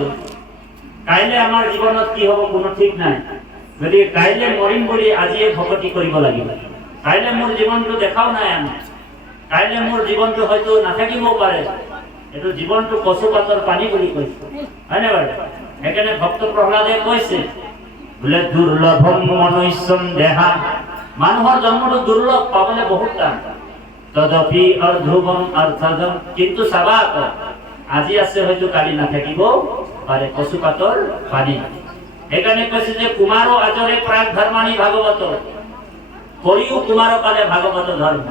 হৈছো, কাইলে আমাৰ জীৱনত কি হ'ব কোনো ঠিক নাই। গতিকে কাইলে মৰিম বুলি আজিয়ে ভকতি কৰিব লাগিব। কাইলে মোৰ জীৱনটো দেখাও নাই আমি, কাইলে মোৰ জীৱনটো হয়তো নাথাকিবও পাৰে। এইটো জীৱনটো কচু পাতৰ পানী বুলি কৈছে, হয়নে বাৰু? সেইকাৰণে ভক্ত প্ৰহ্লাদে কৈছে বোলে দুৰ্লভম মনুষ্যম দেহা, মানুহৰ জন্মটো দুৰ্লভ, পাবলৈ বহুত টান। তদপি অৰ্ধুবম অৰ্থদম, কিন্তু চাবা আকৌ আজি আছে হয়তো কালি নাথাকিব পাৰে, কচু পাতৰ পানী। সেইকাৰণে কৈছে যে কুমাৰো আজৰে প্ৰাক ধৰ্মানি ভাগৱত, কৰিও কুমাৰ কালে ভাগৱত ধৰ্ম।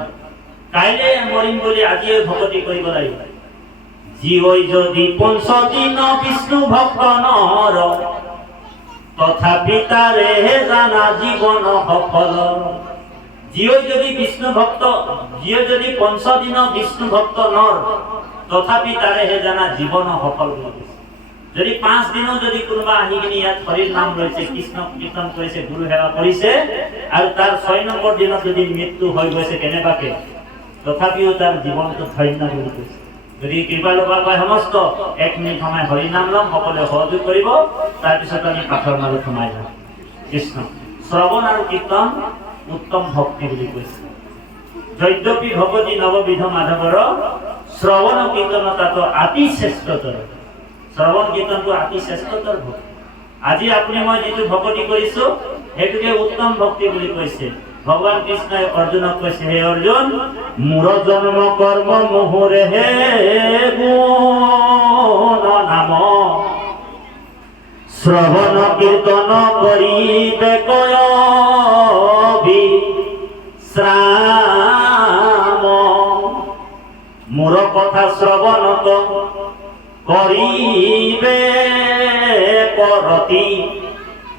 কাইলে মৰিম বুলি আজিয়ে ভকতি কৰিব লাগিব। জীৱই যদি ৫০ দিন বিষ্ণু ভক্ত নৰ, তথাপি তাৰে জানা জীৱন সফল। জীৱই যদি বিষ্ণু ভক্ত, জীৱ যদি ৫০ দিন বিষ্ণু ভক্ত নৰ, তথাপি তাৰে জানা জীৱন সফল বুলি কৈছে। যদি ৫ দিনো যদি কোনোবা আহি কিনে ইয়াত হৰিৰ নাম লৈছে, কৃষ্ণ কীৰ্তন কৰিছে, গুৰু সেৱা কৰিছে, আৰু তাৰ ৬ নম্বৰ দিনত যদি মৃত্যু হৈ গৈছে কেনেবাকে, তথাপিও তাৰ জীৱনটো ধন্য বুলি কৈছে। যদি কৃপালু বাবাই সমস্ত ১ মিনিট সময় হৰি নাম ল'ম, সকলোৱে সহযোগ কৰিব, তাৰপিছত আমি পাঠৰ মাজত সোমাই যাম। কৃষ্ণ শ্ৰৱণ আৰু কীৰ্তন উত্তম ভক্তি বুলি কৈছে। যদ্যপি ভগৱতী নৱবিধ মাধৱৰ, শ্ৰৱণ কীৰ্তন তাতো অতি শ্ৰেষ্ঠতৰ। শ্ৰৱণ কীৰ্তনটো অতি শ্ৰেষ্ঠতৰ ভক্তি। আজি আপুনি মই যিটো ভক্তি কৰিছো সেইটোকে উত্তম ভক্তি বুলি কৈছে। ভগৱান কৃষ্ণই অৰ্জুনক কৈছে, হে অৰ্জুন, মোৰ জন্ম কৰ্ম মোহৰে হে গুণ নাম, শ্ৰৱণ কীৰ্তন কৰিবে কয় বিশ্ৰাম। মোৰ কথা শ্ৰৱণ কৰিবে পৰতি,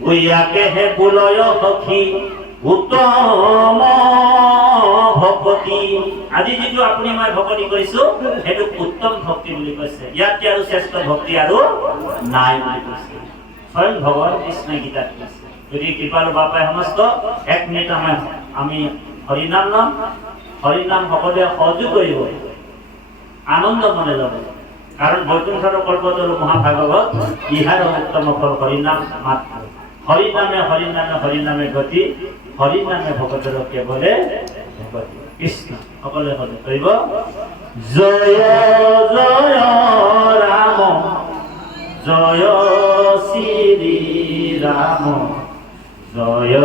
উয়াকে হে বুলয় সখী উত্তম ভক্তি। আজি যিটো আপুনি মই ভক্তি কৰিছো সেইটো উত্তম ভক্তি বুলি কৈছে। ইয়াতকে আৰু শ্ৰেষ্ঠ ভক্তি আৰু নাই বুলি কৈছে স্বয়ং ভগৱান কৃষ্ণই গীতাত কৈছে। যদি কৃপালু বাপাই সমস্ত ১ মিনিট আমি হৰিনাম ল'ম, হৰিনাম সকলোৱে সহযোগ কৰিব, আনন্দ মনে ল'ব। কাৰণ বৈকুণ্ঠৰ কল্পতৰু মহাভাগৱত ইহাৰ উত্তম ফল হৰিনাম মাত্ৰ। হৰিনামে হৰিনামে হৰিনামে গতি, হৰিনামে ভকতৰ কেৱলে ভকতি। কৃষ্ণ সকলোৱে সহযোগ কৰিব। জয় জয় ৰাম, জয় শ্ৰী ৰাম, জয়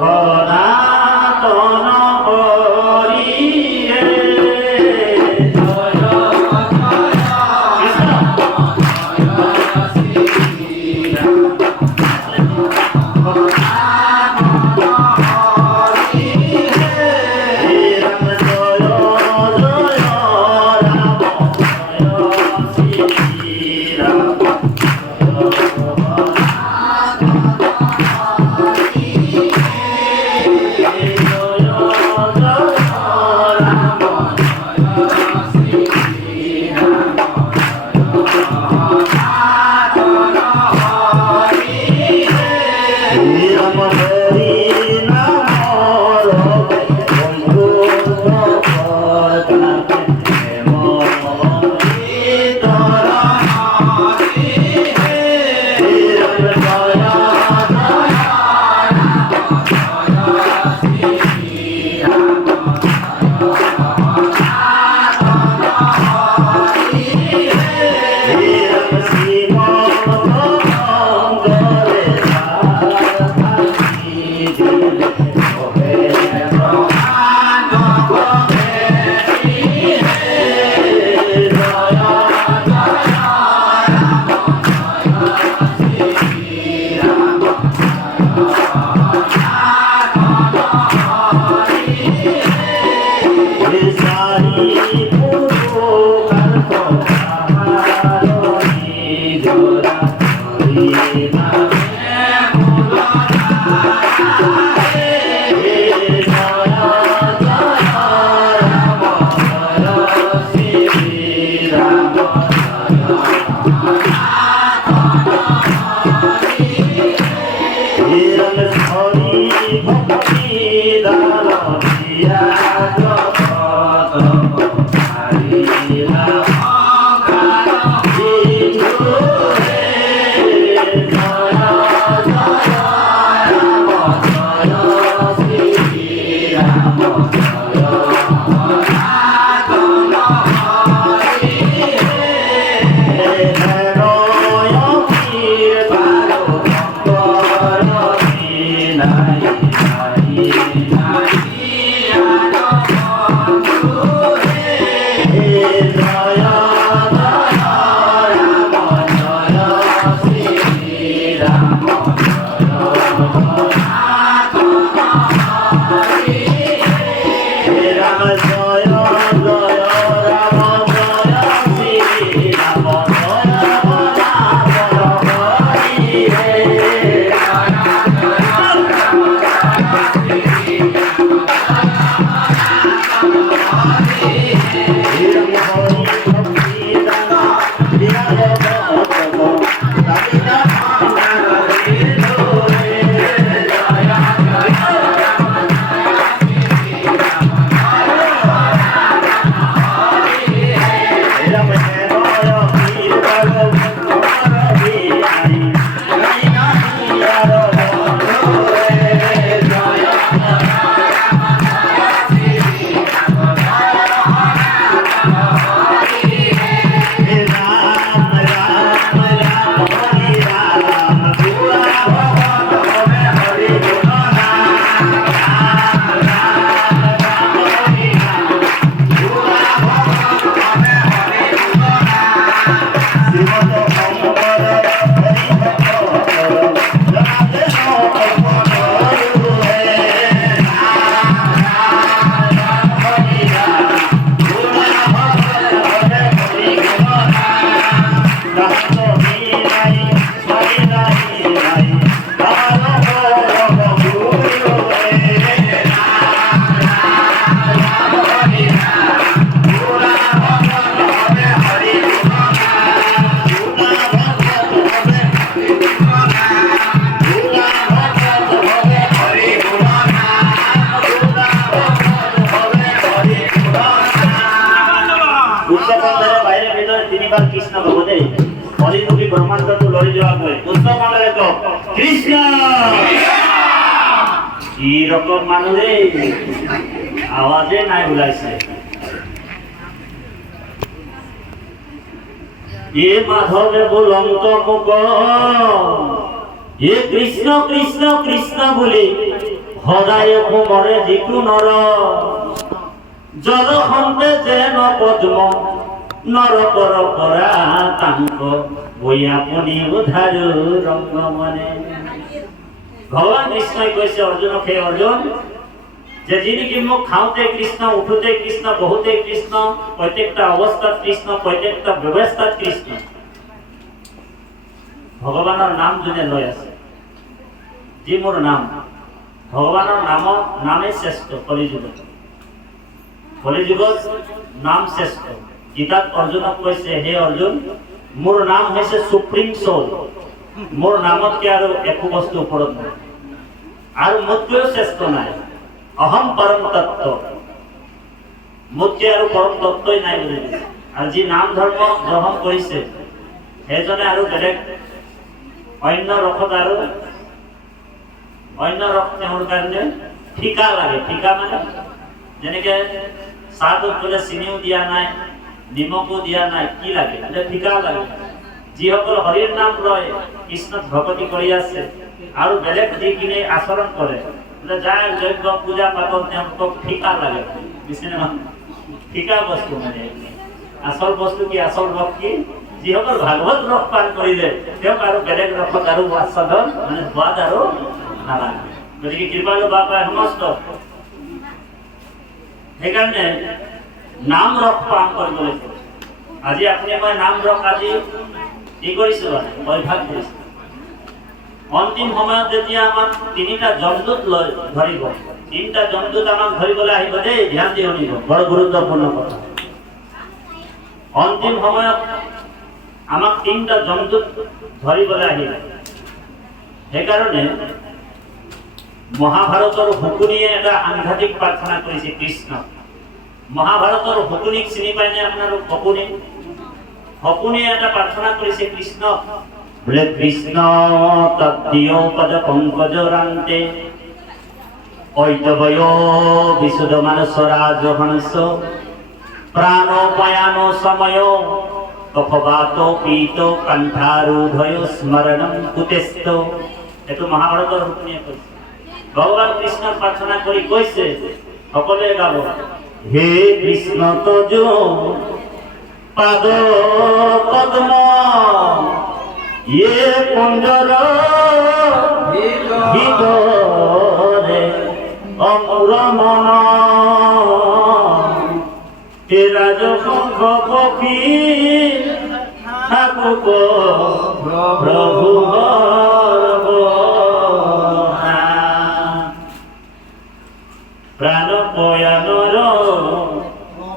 সনাতন হৰি। Yeah. লাই হরি লাই লাই বাইরে ভেতরে তিনবার কৃষ্ণ ভগবতে হরিমুখী ব্রহ্মাণ্ডটো লড়ি যাওয়া হয় উচ্চমণ্ডলে তো কৃষ্ণ কি রকম মানুষে আওয়াজে নাই ওলাইছে এ মাধবে বলন্ত মুখ এ কৃষ্ণ কৃষ্ণ কৃষ্ণ বলে হরায় কোমরে যিটো নর জল খন্তে যেন পদ্ম নরকর করা তাঙ্ক বৈয়াপনি উধার রঙ্গ মনে ভগবান কৃষ্ণই কৈছে অর্জুনক হে অর্জুন যে যিনি কি মোক খাওঁতে কৃষ্ণ উঠোতে কৃষ্ণ বহুতে কৃষ্ণ প্রত্যেকটা অবস্থাত কৃষ্ণ প্রত্যেকটা ব্যবস্থাত কৃষ্ণ ভগবানের নাম যোনে লৈ আছে যি মোৰ নাম ভগবানের নামে শ্রেষ্ঠ কলিযুগত নাম শ্রেষ্ঠ গীতাত অর্জুনক কৈছে হে অর্জুন মোর নাম হৈছে সুপ্রিম সোল মোর নামতকে আৰু একো বস্তু ওপৰত নাই আৰু মোতকৈও শ্ৰেষ্ঠ নাই অহম পৰম তত্ত্ব মোতকে আৰু পৰম তত্ত্বই নাই বুলি দিছে আৰু যি নাম ধৰ্ম গ্ৰহণ কৰিছে সেইজনে আৰু বেলেগ অন্য ৰসত আৰু অন্য ৰস তেওঁৰ কাৰণে ফিকা লাগে ফিকা মানে যেনেকে চাহটোত বোলে চিনিও দিয়া নাই নিমকো দিয়া নাই কি লাগে এটা ফিকা লাগে যিসকল হৰিৰ নাম লয় কৃষ্ণক ভকতি কৰি আছে আৰু বেলেগ দি কিনে আচৰণ কৰে বোলে যায় যজ্ঞ পূজা পাতল তেওঁলোকক ফিকা লাগে বুজিছেনে ফিকা বস্তু মানে আচল বস্তু কি আচল ৰস কি যিসকল ভাগৱত ৰস পান কৰিলে তেওঁক আৰু বেলেগ ৰসত আৰু আস্বাদন মানে সোৱাদ আৰু নালাগে গতিকে কৃপালু বাবাই সমস্ত সেইকাৰণে নাম ৰস পান কৰিবলৈ আজি আপুনি মই নাম ৰস আজি কি কৰিছো অভ্যাস কৰিছো অন্তিম সময়ত যেতিয়া আমাক তিনিটা জমদূত লৈ ধৰিব তিনিটা জমদূত আমাক ধৰিবলৈ আহিব দেই ধ্যান দি শুনিব বৰ গুৰুত্বপূৰ্ণ কথা অন্তিম সময়ত আমাক তিনিটা জমদূত ধৰিবলৈ আহিব সেইকাৰণে মহাভাৰতৰ শকুনিয়ে এটা সাংঘাতিক প্ৰাৰ্থনা কৰিছে কৃষ্ণ মহাভাৰতৰ শকুনিক চিনি পায়নে আপোনালোক শকুনিয়ে এটা প্ৰাৰ্থনা কৰিছে কৃষ্ণ বোলে কৃষ্ণ তদ্দিয় পদ পংকজৰান্তে ঐতবয় বিশুদ্ধ মানস ৰাজহংস প্ৰাণোপায়ান সময় কফবাত পীত কণ্ঠাৰূঢ়য় স্মৰণম কুতেস্ত এটো মহাভাৰতৰ শকুনিয়ে কৈছে ভগৱান কৃষ্ণৰ প্ৰাৰ্থনা কৰি কৈছে সকলোৱে গাব হে কৃষ্ণ তজ পাদ পদ্ম ইয়ে কুঞ্জর ভিতরে অমুর মন হে রাজশঙ্খ পক্ষী ঠাকুর প্রভু প্রাণ পয়ানর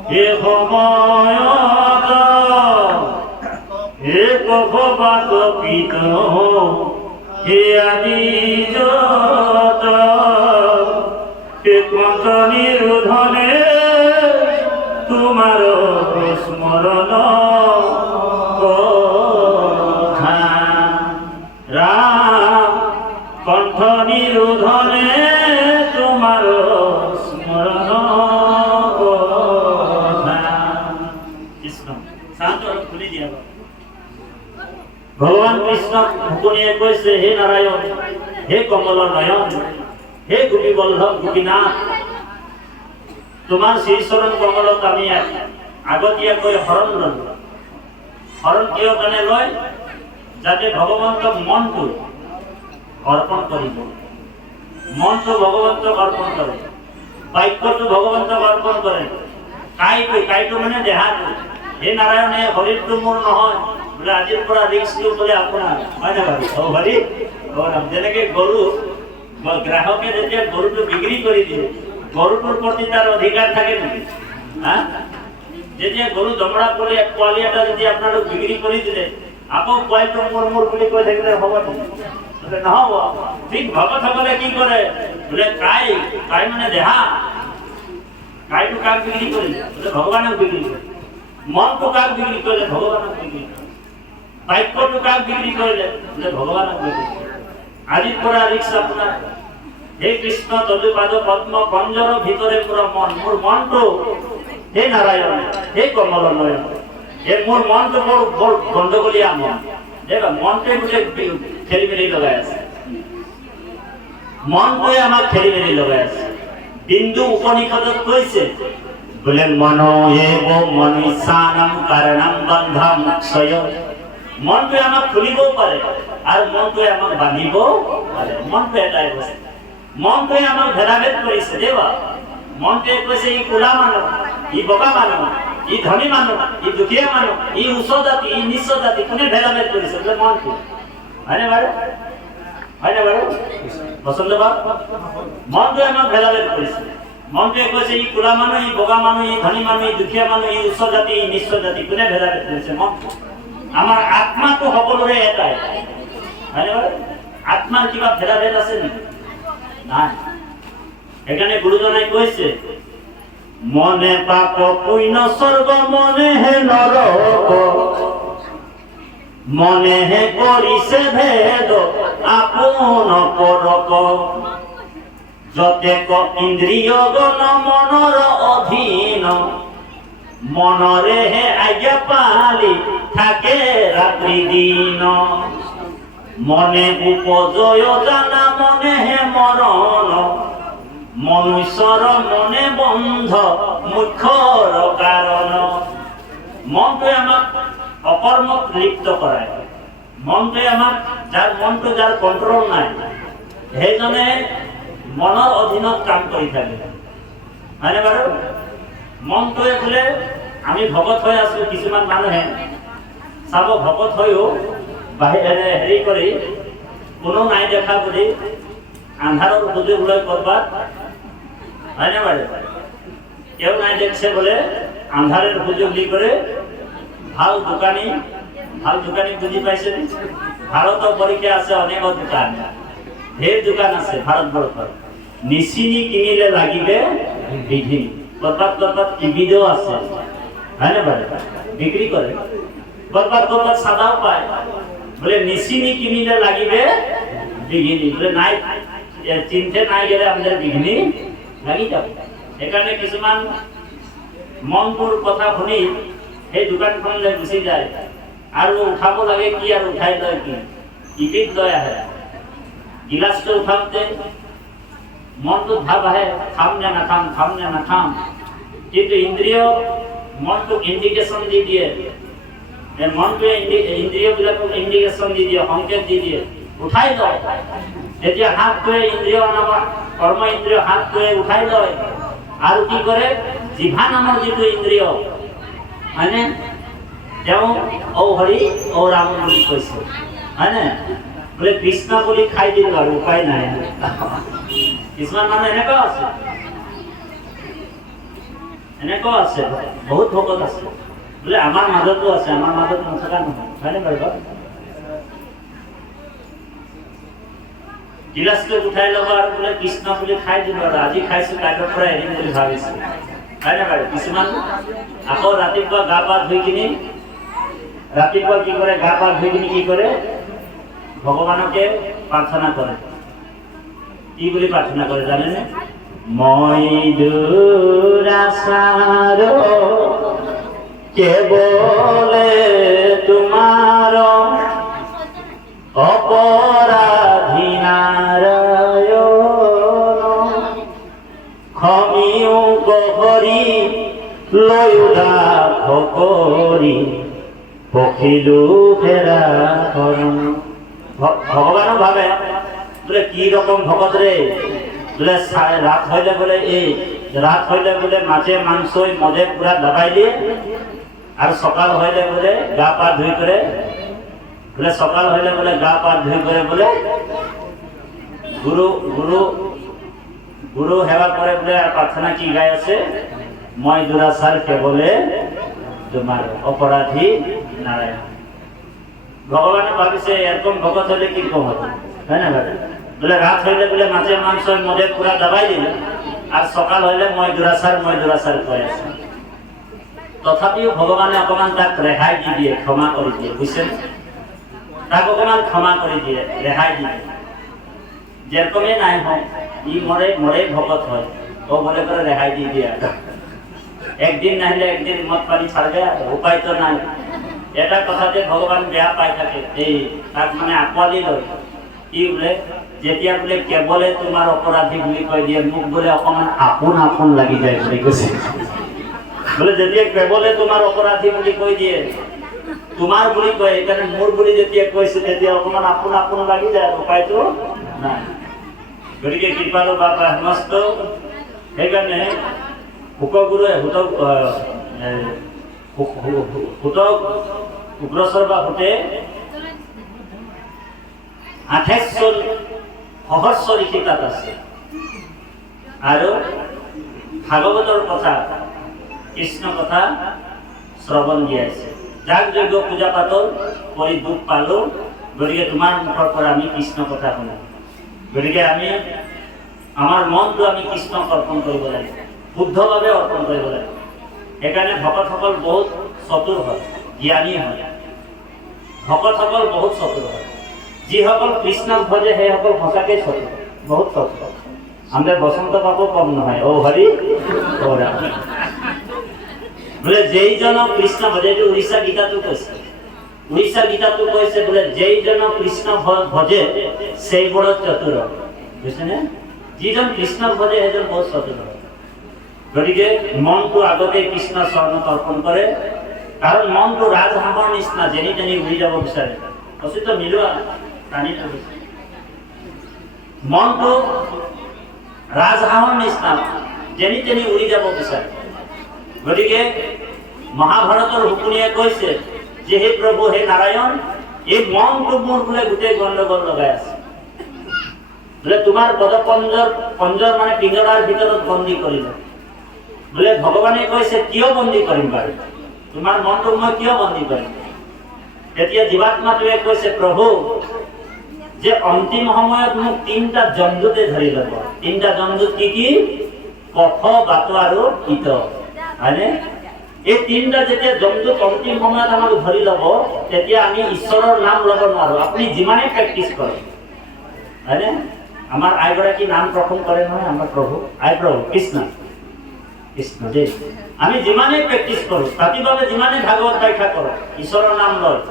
হে সময়ত হে কফবাত পীত হে আদি যত হে কন্ত নিরোধনে তোমার স্মরণ রাম কণ্ঠ নিরোধনে তোমার স্মরণ ভগবান কৃষ্ণ শকুনিয়ে কৈছে হে নারায়ণ হে কমল নয়ন হে গোপী বল্লভ গোপীনাথ তোমাৰ শ্ৰীচৰণ কমলত আমি আগতীয়াকৈ হৰণ ললো হৰণ কিয় কাৰণে লয় যাতে ভগৱন্তক মনটো অৰ্পণ কৰিব মনটো ভগৱন্তক অৰ্পণ কৰে বাক্যটো ভগৱন্তক অৰ্পণ কৰে কাইটো মানে দেহাটো হে নাৰায়ণ হে শৰীৰটো মোৰ নহয় বোলে আজিৰ পৰা ৰিস্কটো বোলে আপোনাৰ হয় না বাৰু হ'ব পাৰি যেনেকে গৰু গ্ৰাহকে যেতিয়া গৰুটো বিক্ৰী কৰি দিয়ে গৰুটোৰ প্ৰতি তাৰ অধিকাৰ থাকে নেকি যেতিয়া গৰু দমৰা পোৱালি এটা যদি আপোনালোক বিক্ৰী কৰি দিলে আকৌ পোৱালিটো মোৰ বুলি কৈ থাকিলে হ'ব নেকি নহ'ব ঠিক ভকতসকলে কি কৰে বোলে কাই মানে দেহা কাইটো কাক বিক্ৰী কৰিলে বোলে ভগৱানক বিক্ৰী কৰে মনটো কাক বিক্ৰী কৰিলে ভগৱানক বিক্ৰী কৰে বাক্যটো কাক বিক্ৰী কৰিলে বোলে ভগৱানক বিক্ৰী কৰে আজিৰ পৰা ৰিক্স আপোনাৰ হে কৃষ্ণ তদুপাদ পদ্ম পঞ্জৰ ভিতৰে পুৰা মন মোৰ মনটো হে নারায়ণ হে কমল নয়ন এ মোর মনটো বড় গন্ডগোলিয়া মন দেখো মনটো বুঝে খেলি মেলি লগাই আছে মনটোৱে আমাক খেলি মেলি লগাই আছে বিন্দু উপনিষদত কৈছে বোলে মনো এব মনীষানাম কারণম বন্ধা মুক্ষয় মনটোৱে আমাক খুলিবও পাৰে আৰু মনটোৱে আমাক বান্ধিবও পাৰে মনটো এটাই বস্তু মনটোৱে আমাক ভেদাভেদ কৰিছে দেৱা মনটোৱে কৈছে ই কোলা মানুহ ই বগা মানুহ ই ধনী মানুহ ই দুখীয়া মানুহ ই উচ্চ জাতি ই নিচ্চ জাতি কোনে ভেদাভেদ কৰিছে বোলে মনটো হয়নে বাৰু পছন্দ বা মনটোৱে আমাক ভেদাভেদ কৰিছে মনটোৱে কৈছে ই কোলা মানুহ ই বগা মানুহ ই ধনী মানুহ ই দুখীয়া মানুহ ই উচ্চ জাতি ই নিচ্চ জাতি কোনে ভেদাভেদ কৰিছে মনটো আমাৰ আত্মাটো সকলোৰে এটাই হয়নে বাৰু আত্মাৰ কিবা ভেদাভেদ আছে নেকি নাই এখানে গুরুজনাই কৈছে মনে পাপ পুণ্য স্বর্গ মনে হে নরক মনে হে করিছে ভেদ আপন পরক যতেক ইন্দ্রিয় গণ মনর অধীন মনরে হে আজ্ঞা পালি থাকে রাত্রি দিন মনে উপজয় জানা মনে হে মরণ মনুষ্যৰ মনে বন্ধ মুখ্যৰ কাৰণ মনটোৱে আমাক অকৰ্মত লিপ্ত কৰায় মনটোৱে আমাক যাৰ মনটো যাৰ কণ্ট্ৰল নাই সেইজনে মনৰ অধীনত কাম কৰি থাকে হয়নে বাৰু মনটোৱে বোলে আমি ভকত হৈ আছো কিছুমান মানুহে চাব ভকত হৈও বাহিৰে হেৰি কৰি কোনো নাই দেখা বুলি আন্ধাৰৰ সুযোগ লৈ কৰবাত হয়নে বাৰু কেউ নাই দেখছে বলে আন্ধারের সুযোগ দি করে ভাল দোকানী বুঝি পাইছে ভারত পরীক্ষা আছে অনেক দোকান ঢের দোকান আছে ভারতবর্ষত নিচিনি কিনিলে লাগিবে বিঘিনি কৰবাত টিভিও আছে হয়নে বাৰু বিক্ৰি কৰে কৰবাত সাদাও পায় বলে নিচিনি কিনিলে লাগিবে বিঘিনি বলে নাই চিন্তে নাই গেলে আমাদের বিঘিনি লাগি যাবে এখানে কিছুমান মনপুর কথা শুনি সেই দোকানখনলৈ গুচি যায় আৰু উঠাব লাগে কি আৰু উঠাই লয় কি ইপিত লৈ আহে গিলাচটো উঠাওঁতে মনটো ভাব আহে খাম নে নাখাম কিন্তু ইন্দ্ৰিয় মনটোক ইণ্ডিকেশ্যন দি দিয়ে মনটোৱে ইন্দ্ৰিয়বিলাকক ইণ্ডিকেশ্যন দি দিয়ে সংকেত দি দিয়ে উঠাই লয় যেতিয়া হাতটোৱে ইন্দ্ৰিয় নামৰ কৰ্ম ইন্দ্ৰিয় হাতটোৱে উঠাই লয় আৰু কি কৰে জিভা নামৰ যিটো ইন্দ্ৰিয় হয়নে তেওঁ ঔ হৰি ঔ ৰাম বুলি কৈছে হয়নে বোলে কৃষ্ণ বুলি খাই দিল আৰু উপায় নাই কিছুমান মানুহ এনেকুৱা আছে বহুত ভকত আছে বোলে আমাৰ মাজতো আছে আমাৰ মাজত নথকা নহয় হয়নে বাৰু গিলাচটো উঠাই ল'ব আৰু বোলে কৃষ্ণ বুলি খাই দিলো আৰু আজি খাইছো কাইলৈৰ পৰা এৰিম বুলি ভাবিছো হয়নে বাৰু কিছুমান আকৌ ৰাতিপুৱা গা পা ধুই কিনি ৰাতিপুৱা কি কৰে গা পা ধুই কিনি কি কৰে ভগৱানকে প্ৰাৰ্থনা কৰে কি বুলি প্ৰাৰ্থনা কৰে জানেনে মই দুৰাচাৰ কেৱলে তোমাৰ অপৰাধী নাৰায়ণ ক্ষমিও গহৰি লয়ুলা ভকৰি পখিলো ফেৰা ভগৱান ভাবে বোলে কি রকম ভকত রে বোলে রাত হইলে বলে মাছে মাংস মদে পুরা দাবাই দিয়ে আর সকাল হইলে বলে গা পা ধুই করে বোলে সকাল হইলে বোলে গা পা ধুই করে বোলে গুরু গুরু গুরু সেৱা কৰে বোলে আর প্রার্থনা কি গাই আছে, মই দুরাচার কেবলে তোমার অপরাধী নারায়ণ। ভগবানে ভাবিছে এরকম ভগত হলে কিরকম হবে, তাই না ভাবে? বলে রাত হইলে বলে মাছের মাংস মদের পুরা দাবাই দিলে, আর সকাল হইলে মই দুরাচার কয়ে আছে। তথাপিও ভগবানে অকমান তাক রেহাই দি দিয়ে, ক্ষমা করে দিয়ে, বুঝছেন? তাক অকমান ক্ষমা করে দিয়ে, রেহাই দিয়ে, যেরকমই নাই হয় ই মরে মরে ভগত হয়, ও বলে করে রেহাই দিয়ে দিয়ে একদিন না হলে একদিন মদ পানি ছাড়বে, উপায় তো নাই। এটা কথাতে ভগবান বেয়া পাই থাকে, এই তাক মানে আকোৱালি লয়। কি বোলে যেতিয়া বোলে কেৱলে তোমাৰ অপৰাধী বুলি কৈ দিয়ে, মোক বোলে অকমান আপোন আপোন লাগি যায় বুলি কৈছে। বোলে যেতিয়া কেৱলে তোমাৰ অপৰাধী বুলি কৈ দিয়ে, তোমাৰ বুলি কয়, সেইকাৰণে মোৰ বুলি যেতিয়া কৈছে তেতিয়া অকমান আপোন আপোন লাগি যায়, উপায়তো নাই। গতিকে কৃপালু বাবা সমস্ত সেইকাৰণে হুকগুৰুৱে হুতক উগ্ৰচৰ বা হুতে 28 সহস্ৰ লিখি তাত আছে। আৰু ভাগৱতৰ কথা, কৃষ্ণ কথা শ্ৰৱণ দিয়াইছে। যাগ যজ্ঞ পূজা পাতল কৰি দুখ পালো, গতিকে তোমাৰ মুখৰ পৰা আমি কৃষ্ণ কথা শুনো। গতিকে আমি আমাৰ মনটো আমি কৃষ্ণক অৰ্পণ কৰিব লাগে, শুদ্ধভাৱে অৰ্পণ কৰিব লাগে। সেইকাৰণে ভকতসকল বহুত চতুৰ হয়, জ্ঞানী হয়। ভকতসকল বহুত চতুৰ হয়। যিসকল কৃষ্ণক ভজে সেইসকল সঁচাকে চতুৰ, বহুত চতুৰ। আমাদের বসন্ত বাবু কম নহয়, ও হরি ও রাম। বলে যেই জন কৃষ্ণ ভজে, উড়িষ্যা গীতাটো কৈছে, উড়িষ্যা গীতাটো কৈছে বলে যেই জন কৃষ্ণ ভজে সেই বড় চতুর, বুঝছেনে? যিজন কৃষ্ণ ভজে সেইজন বহুত চতুর। গতিকে মনটো আগতে কৃষ্ণ চৰণত অৰ্পণ কৰে, কাৰণ মনটো ৰাজহাঁহৰ নিচিনা, যেনি তেনি উৰি যাব বিচাৰে। অচিত মিলোৱা টানি ধৰিছে মনটো ৰাজহাঁহৰ নিচিনা, যেনি তেনি উৰি যাব বিচাৰে। গতিকে মহাভাৰতৰ হুকুনিয়ে কৈছে যে হে প্ৰভু, হে নাৰায়ণ, এই মনটো মোৰ বোলে গোটেই গণ্ডগোল লগাই আছে। বোলে তোমাৰ পঞ্জৰ মানে পিঞ্জৰাৰ ভিতৰত বন্দী কৰিলে। বোলে ভগৱানে কৈছে কিয় বন্দী কৰিম বাৰু, তোমাৰ মনটো মই কিয় বন্দী কৰিম? তেতিয়া জীৱাত্মাটোৱে কৈছে প্ৰভু, যে অন্তিম সময়ত মোক 3টা জমদূতে ধৰি ল'ব। 3টা জমদূত কি কি? কফ, বাত আৰু পিত, হয়নে? এই 3টা যেতিয়া জমদূত অন্তিম সময়ত আমাক ধৰি ল'ব, তেতিয়া আমি ঈশ্বৰৰ নাম ল'ব নোৱাৰো, আপুনি যিমানে প্ৰেক্টিচ কৰে, হয়নে? আমাৰ আইগৰাকী নাম প্ৰসংগ কৰে নহয়, আমাৰ প্ৰভু, আই প্ৰভু কৃষ্ণ কৃষ্ণ দেই। আমি যিমানে প্ৰেক্টিচ কৰো, ৰাতিপুৱা যিমানে ভাগৱত ব্যাখ্যা কৰো, ঈশ্বৰৰ নাম লয়,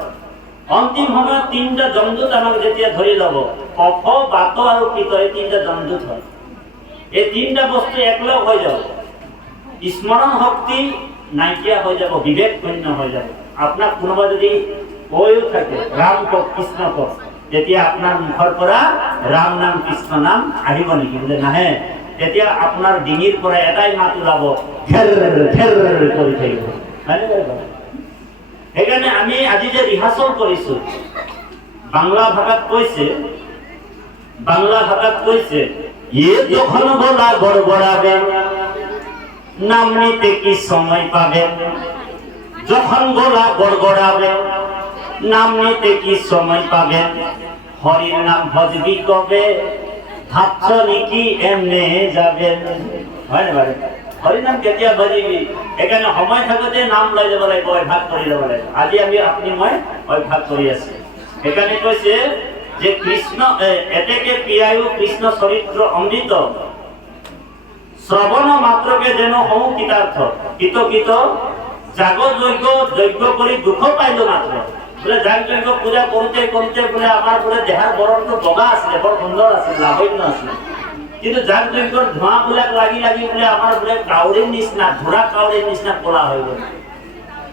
অন্তিম সময়ত 3টা জমদূত আমাক যেতিয়া ধৰি ল'ব, কফ, বাত আৰু পিত, এই 3টা জমদূত হয়। এই 3টা বস্তু একলগ হৈ যাব, স্মৰণ শক্তি নাইকিয়া হৈ যাব, বিবেক শূন্য হৈ যাব। আপোনাক কোনোবা যদি কৈও থাকে ৰাম কক, কৃষ্ণ কক, তেতিয়া আপোনাৰ মুখৰ পৰা ৰাম নাম, কৃষ্ণ নাম আহিব নেকি? বোলে নাহে। তেতিয়া আপোনাৰ ডিঙিৰ পৰা এটাই মাত ওলাব, খেৰ খেৰ কৰি থাকিব। সেইকাৰণে আমি আজি যে ৰিহাৰ্চল কৰিছো, বাংলা ভাষাত কৈছে ইয়ে যখন বলা গড়গড়াবে, নাম নিতে কি সময় পাবে? যখন গলা গড়গড়াবে, নাম নিতে কি সময় পাবে? হরির নাম ভজবি কবে, ভাবছ নাকি এমনে যাবে? হয় না ভাই? হরি নাম কেতিয়া ভজিবি? এখানে সময় থাকোতে নাম লৈ যাব লাগিব, অভ্যাস কৰি ল'ব লাগিব। আজি আমি আপুনি মই অভ্যাস কৰি আছো। এখানে কৈছে যে কৃষ্ণ এতেকে পিয়ায়ু কৃষ্ণ চৰিত্ৰ অমৃত, শ্ৰবণ মাত্ৰকে যেন হও কৃতাৰ্থ। কৃত জাগ যজ্ঞ কৰি দুখ পাইলো মাত্ৰ। বোলে যাগ যজ্ঞ পূজা কৰোতে বোলে আমাৰ বোলে দেহাৰ বৰণটো বগা আছিলে, বৰ সুন্দৰ আছিল, লাভন্য আছিল। কিন্তু যাগ যজ্ঞৰ ধোঁৱাবিলাক লাগি বোলে আমাৰ বোলে কাউৰীৰ নিচিনা, ধোঁৰা কাউৰীৰ নিচিনা কলা হৈ গ'ল।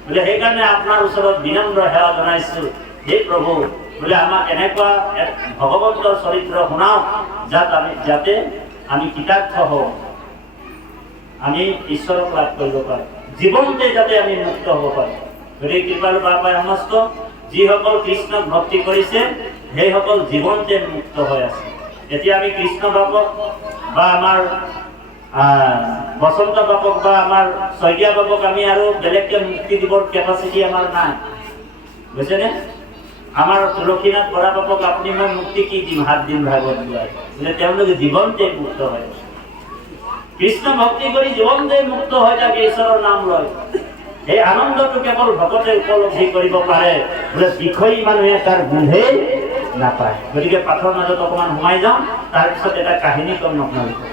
বোলে সেইকাৰণে আপোনাৰ ওচৰত বিনম্ৰ সেৱা জনাইছো, হে প্ৰভু, বোলে আমাক এনেকুৱা ভগৱন্তৰ চৰিত্ৰ শুনাওক, যাতে আমি কৃতাৰ্থ হওঁ, আমি ঈশ্বৰক লাভ কৰিব পাৰোঁ, জীৱনতে যাতে আমি মুক্ত হ'ব পাৰোঁ। গতিকে কৃপালু বাবাই সমস্ত যিসকল কৃষ্ণক ভক্তি কৰিছে সেইসকল জীৱনতে মুক্ত হৈ আছে। এতিয়া আমি কৃষ্ণ বাপক বা আমাৰ বসন্ত বাপক বা আমাৰ শইকীয়া বাপক আমি আৰু বেলেগকে মুক্তি দিবৰ কেপাচিটি আমাৰ নাই, বুজিছেনে? আমাৰ তুলসীনাথ বৰা বাপক আপুনি মই মুক্তি কি দিম? হাত দিন ভাগৱত যোৱাই বোলে তেওঁলোকে জীৱনতে মুক্ত হয়। কৃষ্ণ ভক্তি কৰি জীৱনতে মুক্ত হৈ থাকে, ঈশ্বৰৰ নাম লয়। এই আনন্দটো কেৱল ভকতে উপলব্ধি কৰিব পাৰে, বোলে বিষয়ী মানুহে তাৰ গোন্ধেই নাপায়। গতিকে পাঠৰ মাজত অকণমান সোমাই যাওঁ, তাৰপিছত এটা কাহিনী কম আপোনালোকক।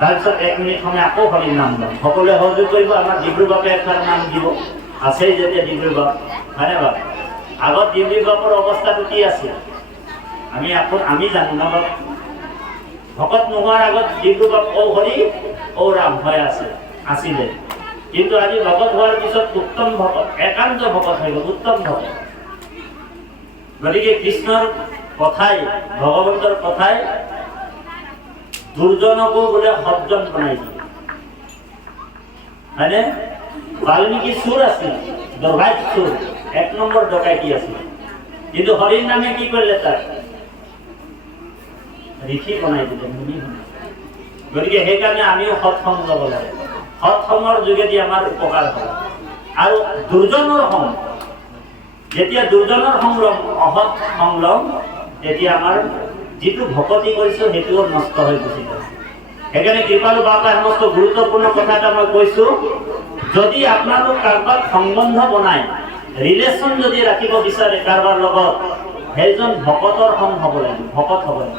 তাৰপিছত 1 মিনিট সময় আকৌ হৰিৰ নাম লম। সকলোৱে সহযোগ কৰিব। আমাৰ ডিব্ৰু বাপে এষাৰ নাম দিব, আছেই যেতিয়া ডিব্ৰু বাপ, হয়নে বাৰু? আগত ডিব্ৰু বাপৰ অৱস্থাটো কি আছিল আমি জানো ন? ভকত নোহোৱাৰ আগত ডিব্ৰু বাপ ঔ হৰি ঔ ৰাম হৈ আছিলে। কিন্তু আজি ভকত হোৱাৰ পিছত উত্তম ভকত, একান্ত ভকত হৈ গ'ল, উত্তম ভকত। গতিকে কৃষ্ণৰ কথাই, ভগৱন্তৰ কথাই দুৰ্জনকো বোলে সজ্জন বনাই দিয়ে, হয়নে? বাল্মীকি চোৰ আছিল, ডকাইত চোৰ, 1 নম্বৰ ডকাইতি আছিল। কিন্তু হৰিৰ নামে কি কৰিলে? তাক ঋষি বনাই দিলে, মুনি বনাই। গতিকে সেইকাৰণে আমিও সৎসংগ ল'ব লাগে। সৎসংগৰ যোগেদি আমাৰ উপকাৰ হয়। আৰু দুৰ্জনৰ সং, যেতিয়া দুৰ্জনৰ সংলম, অসৎ সংলম, তেতিয়া আমাৰ যিটো ভকতি কৰিছো সেইটোও নষ্ট হৈ গুচি যায়। সেইকাৰণে কৃপালু বাপাই সমস্ত গুৰুত্বপূৰ্ণ কথা এটা মই কৈছো, যদি আপোনালোক কাৰোবাক সম্বন্ধ বনায়, ৰিলেশ্যন যদি ৰাখিব বিচাৰে কাৰোবাৰ লগত, সেইজন ভকতৰ সং হ'ব লাগিব, ভকত হ'ব লাগিব।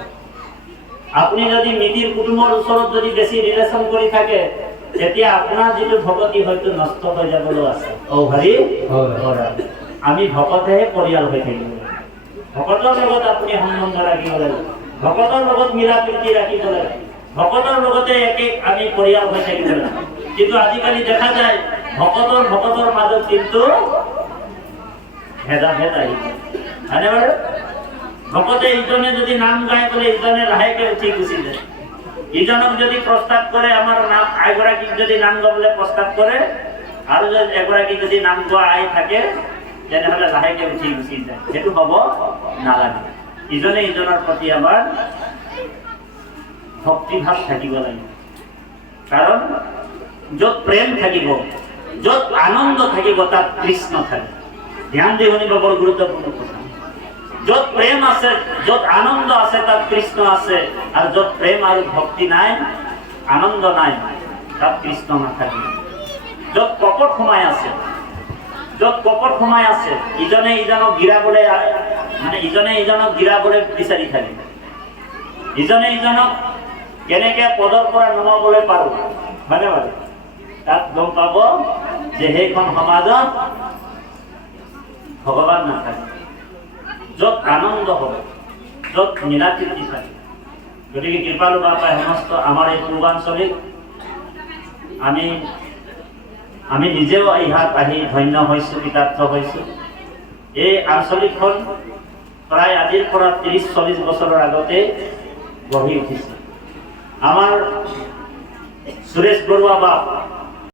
আপুনি যদি মিতিৰ কুটুমৰ ওচৰত যদি বেছি ৰিলেশ্যন কৰি থাকে, তেতিয়া আপোনাৰ যিটো ভকতি হয়তো নষ্ট হৈ যাবলৈ আছে। ঔ হৰি আমি ভকতেহে পৰিয়াল হৈ থাকিব লাগিব। ভকতৰ লগত আপুনি সম্বন্ধ ৰাখিব লাগিব, ভকতৰ লগত মিলা প্ৰীতি ৰাখিব লাগিব, ভকতৰ লগতে একে আমি পৰিয়াল হৈ থাকিব লাগিব। কিন্তু আজিকালি দেখা যায় ভকতৰ মাজত কিন্তু ভেদাভেদ আহিছে, হয়নে বাৰু? ভকতে ইজনে যদি নাম গায় বোলে ইজনে লাহেকে উঠি গুচি যায়। ইজনক যদি প্ৰস্তাৱ কৰে, আমাৰ নাম আইগৰাকীক যদি নাম গাবলৈ প্ৰস্তাৱ কৰে, আৰু যদি এগৰাকী যদি নাম গোৱা আই থাকে, তেনেহ'লে লাহেকে উঠি গুচি যায়। সেইটো হ'ব নালাগে। ইজনে ইজনৰ প্ৰতি আমাৰ ভক্তিভাৱ থাকিব লাগিব। কাৰণ য'ত প্ৰেম থাকিব, য'ত আনন্দ থাকিব, তাত কৃষ্ণ থাকে। ধ্যান দি শুনিব, বৰ গুৰুত্বপূৰ্ণ কথা। য'ত প্ৰেম আছে, য'ত আনন্দ আছে, তাত কৃষ্ণ আছে। আৰু য'ত প্ৰেম আৰু ভক্তি নাই, আনন্দ নাই, তাত কৃষ্ণ নাথাকে। য'ত কপট সোমাই আছে, ইজনে ইজনক গিৰাবলৈ বিচাৰি থাকে, ইজনে ইজনক কেনেকে পদৰ পৰা নমাবলৈ পাৰো, হয়নে বাৰু? তাত গম পাব যে সেইখন সমাজত ভগৱান নাথাকে। য'ত আনন্দ হবে, য'ত মিলা প্ৰীতি থাকে। গতিকে কৃপালু বাপাই সমস্ত আমাৰ এই পূৰ্বাঞ্চলিক আমি নিজেও ইয়াত আহি ধন্য হৈছো, কৃতাৰ্থ হৈছো। এই আঞ্চলিকখন প্ৰায় আজিৰ পৰা 30-40 বছৰৰ আগতে গঢ়ি উঠিছে। আমাৰ সুৰেশ বৰুৱা বাপ